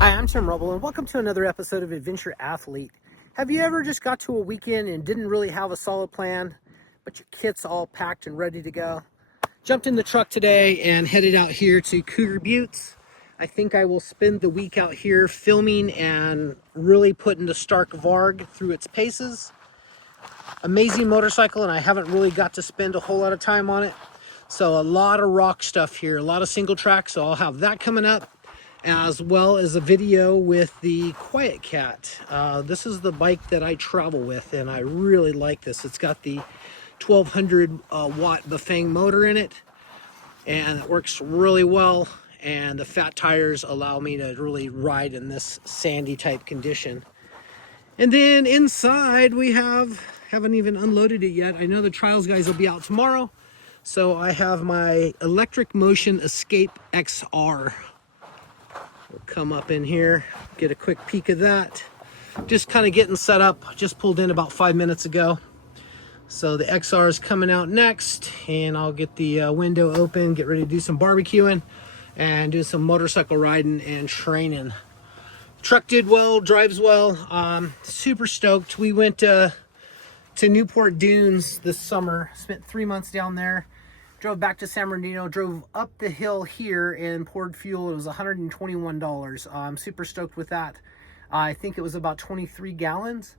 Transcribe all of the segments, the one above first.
Hi, I'm Tim Rubble, and welcome to another episode of Adventure Athlete. Have you ever just got to a weekend and didn't really have a solid plan, but your kit's all packed and ready to go? Jumped in the truck today and headed out here to Cougar Buttes. I think I will spend the week out here filming and really putting the Stark Varg through its paces. Amazing motorcycle, and I haven't really got to spend a whole lot of time on it. So a lot of rock stuff here, a lot of single track, so I'll have that coming up, as well as a video with the Quiet Cat. This is the bike that I travel with, and I really like this. It's got the 1200 watt Bafang motor in it, and it works really well, and the fat tires allow me to really ride in this sandy type condition. And then inside we haven't even unloaded it yet. I know the trials guys will be out tomorrow, so I have my Electric Motion Escape XR. We'll come up in here, get a quick peek of that. Just kind of getting set up. Just pulled in about 5 minutes ago. So the XR is coming out next, and I'll get the window open, get ready to do some barbecuing and do some motorcycle riding and training. Truck did well, drives well. Super stoked. We went to Newport Dunes this summer, spent 3 months down there. Drove back to San Bernardino, drove up the hill here and poured fuel. It was $121. I'm super stoked with that. I think it was about 23 gallons,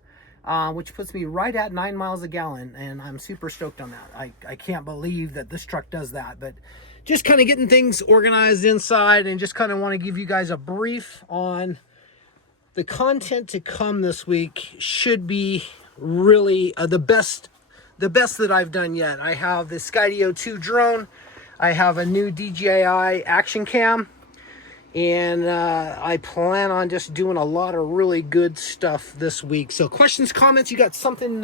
which puts me right at 9 miles a gallon, and I'm super stoked on that. I can't believe that this truck does that, but just kind of getting things organized inside, and just kind of want to give you guys a brief on the content to come this week. Should be really the best that I've done yet. I have the Skydio 2 drone. I have a new DJI action cam, and I plan on just doing a lot of really good stuff this week. So questions, comments, you got something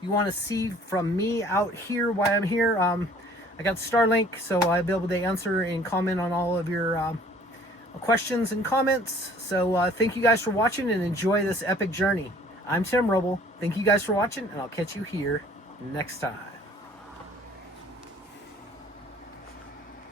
you want to see from me out here while I'm here? I got Starlink, so I'll be able to answer and comment on all of your questions and comments. So thank you guys for watching, and enjoy this epic journey. I'm Tim Rubble. Thank you guys for watching, and I'll catch you here next time.